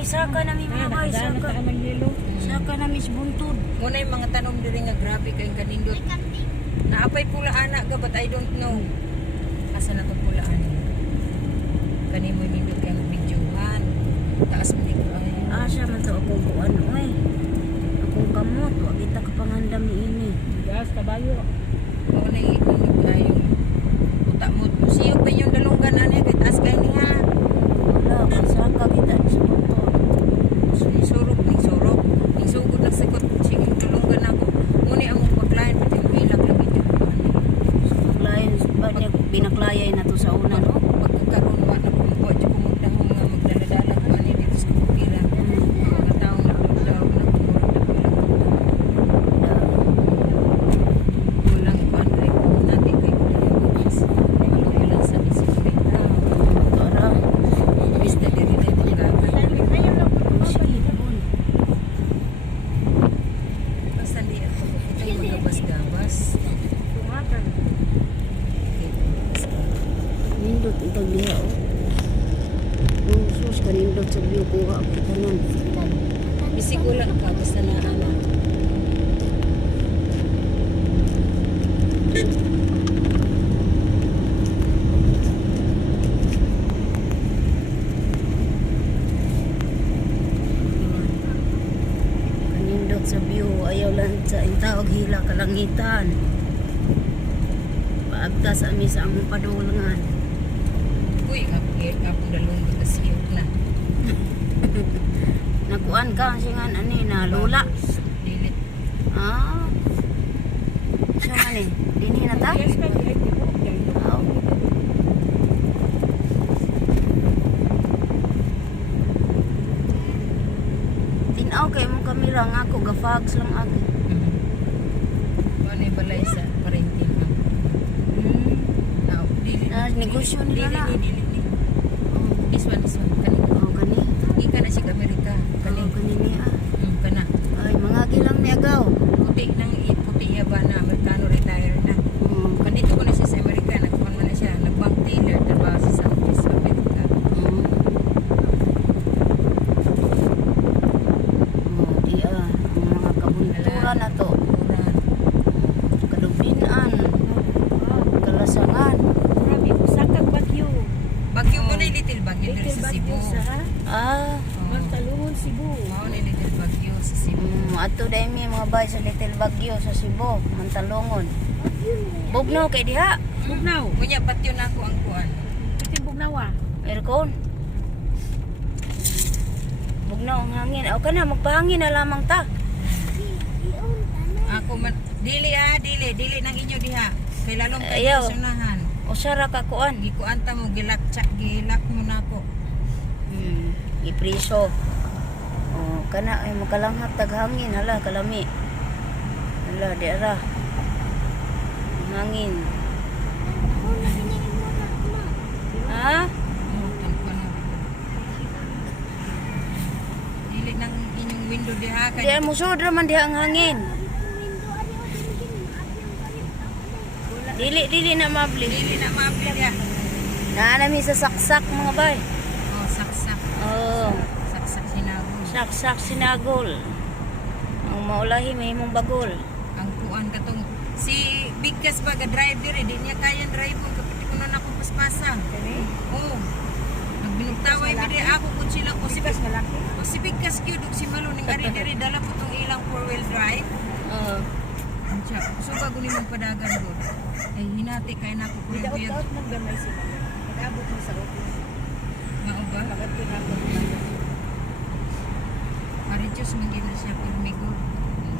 nami, saka nami mga bay, saka. Saka nami sa buntod. Muna yung mga tanom diri nga grabe kayong kanindot. Naapay pula anak ka but I don't know. Asa na to pula anak? Kani mo nindot kayong videohan. Taas mo dito ay. Asa man to akong kuan oy. Akong kamot, wa kita kapangandam ni ini. Gas kabayo. Mao na nindot kayo. Uta mo siyo pa yung dalunggan ani kay taas kay niya. Wala, saka kita sa buntod. Ni surok ni surok. Ni sugod na sikot sige dalunggan ako. Muni ang paglain pati mo ilang lang video. Lain ba niya pinaklaya na to sa una no? Pagkakaroon wa na ko mo jud ko magdahom nga magdala-dala ko ani dito sa kupira. Mga taong nagdaw na kulang pa rin natin kay kulas. Kulang sa isipin. Tara. Bista diri na pagkakas. Basta di ako kita magabas-gabas. Nindot itong diha o. Sus, kanindot sa view kuha ako tanan. Bisig wala ka basta na ano. Kanindot sa view, ayaw lang sa intawag hila kalangitan. Paagta sa amis ang padulangan. Uy, akong dalawang kasiyot na. Nakuan ka singan ani na lula. Dilit. Ah. Sa man eh, dinhi na ta? Gas pa kay tipo. Aw. Tinaw kay mong kamera nga ako gafags lang ako. Ano yung balay sa parenting mo? Now, dilit. Ah, negosyo nila na. Dilit. This one. Kani. Oh, kani. Ika na si Amerika. Kani. Oh, kani niya. Kana. Ay, mga gilang miagaw. Puti yaba na. Amerikano retire na. Kanito ko na siya sa Amerika. Nagkuhan mo na siya. Nag-bank tailor. Trabaho sa Southeast America. Oh, di ang mga kabunturan na to. Mura. Kalubinan. Kalasangan. Grabe, sakag bagyo. Bagyo mo na yung little bagyo dito Little sa bagyo Cebu. sa Ah. Magtalungon Cebu. Mao na yung little bagyo sa Cebu. Ato dahil may mga bay sa Little Baguio sa Cebu, Mantalongon. Bugnaw kay diha. Bugnaw. Kunya patyo na ako ang kuan. Iti bugnawa. Aircon. Bugnaw ang hangin. O ka na, magpahangin na lamang ta. Ako man dili nang inyo diha. Kay lalong Ayaw. kayo sunahan. O sara ka kuan. Gikuanta mo gilak mo na ako. Ipriso. O kana ay makalanghat taghangin. Hala, kalami. Hala, di ara. Hangin. Ha? Dili nang inyong window diha kay Di mo sud man diha ang hangin. Dili na mabli. dili na maapil diha. Naanami sa saksak mga bay. Oh, saksak. Oh, Saksak sinago. saksak sinagol. Ang maulahi may mong bagol. Ang kuan katong si Bigkas ba ga drive dire di niya kaya drive mo kapit ko na akong paspasan. Kani? Oh. Nagbinugtaway mi di ako kun sila ko si Sikas malaki. O si Bigkas gyud ug si Malo ning ari dire dala po tong ilang four-wheel drive. Oh, Ancha, suga guni magpadagan gud. Ay hinati kay nako ko yung Daot-daot ng gamay sila. Nag-abot mo sa office. mao ba? Bakit kinabot mo? Marichos man gyud na siya pirmigo.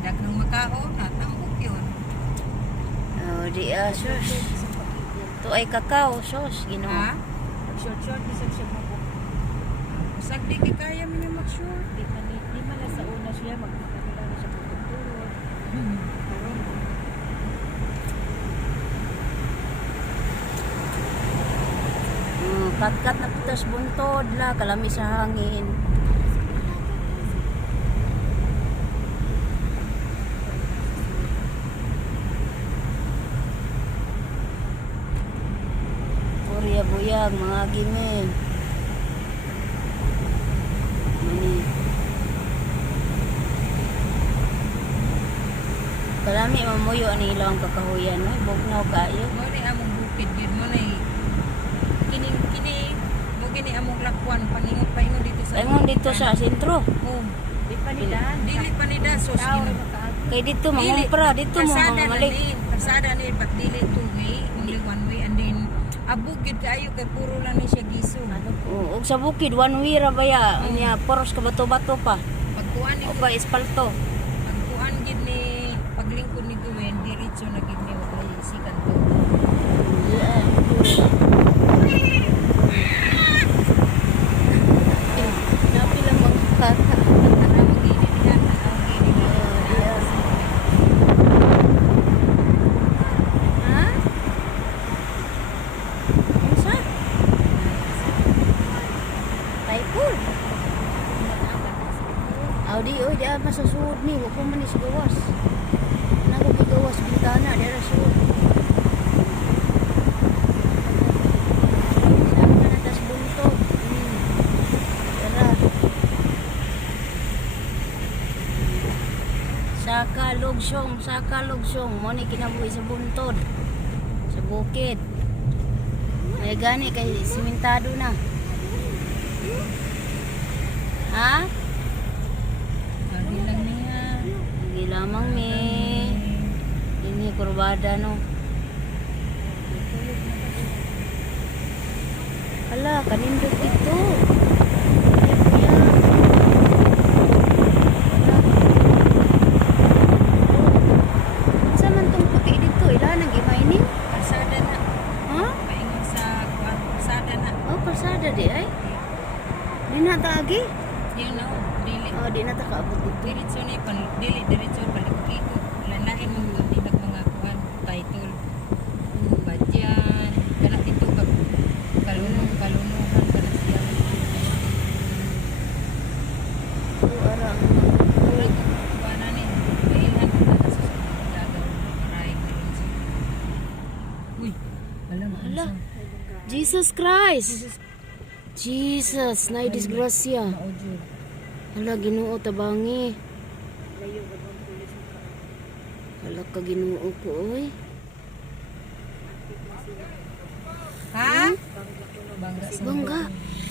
Daghang makao natambok yun. oh di sus. To ay kakao sos Ginoo. Ha? Short-short, bisag siya mo. Usag di kay kaya mi na mag-sure. Di man na sa una siya, magkakilala na siya pagtuturo. Kat-kat na pitas buntod la kalami sa hangin. Purya buyag mga gimen. Mani. Kalami mamuyo ani ilang kakahuyan no, bugnaw kayo. Mo ni among bukid gyud mo ni kini mo gini among lakwan pangingon dito sa Ingon dito sa sentro. Oh, Di pa nila. dili pa ni dasos Tao gina. rin makaagi. Kay dito mangumpra, dito mo mga mali. Kasada ni but dili two way, only one way and then abog gyud kayo kay puro lang ni siya giso. Og sa bukid one way ra baya niya poros ka bato-bato pa. Pagkuan ni O ba espalto. pagkuan gid ni paglingkod ni Gwen diretso na gid ni wala sikan to. Napila mga kata. Ana magini diha na magini diha. Ha? Unsa? Typhoon. Aw di oy di masasuod ni wa ko man is gawas. Nago gigawas bintana di ra suod. Sama na tas buntog. Tara. Saka lugsong mo ni kinabuhi sa buntod. Sa bukid. May gani kay simentado na. Ha? Lagi lang niya. Lagi lamang mi. Ini kurbada no. Hala, kanindot ito. Sa man tong puti dito, ila nang i-mining? Kasada na. Ha? Paingon sa kuan kasada na. Oh, kalsada di ay. Di na taagi. You know, dili Oh, di na ta kaabot dito. diretso ni pan dili diretso palikiko. Lanain mo idag mga kuan title. Badyan, kana dito kag kalunuhan kana siya. Oh, arang. Kurang kuan ni kailan na sa dagaw maray na rin siya. Uy, alam Hala. Jesus Christ. Jesus, na disgrasya. audio. Hala, Ginoo tabangi. Hala ka Ginoo ko oy. Ha? Bangga sa Bangga.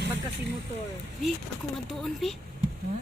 Magkasi motor. Bi, ako nga doon bi. Ha?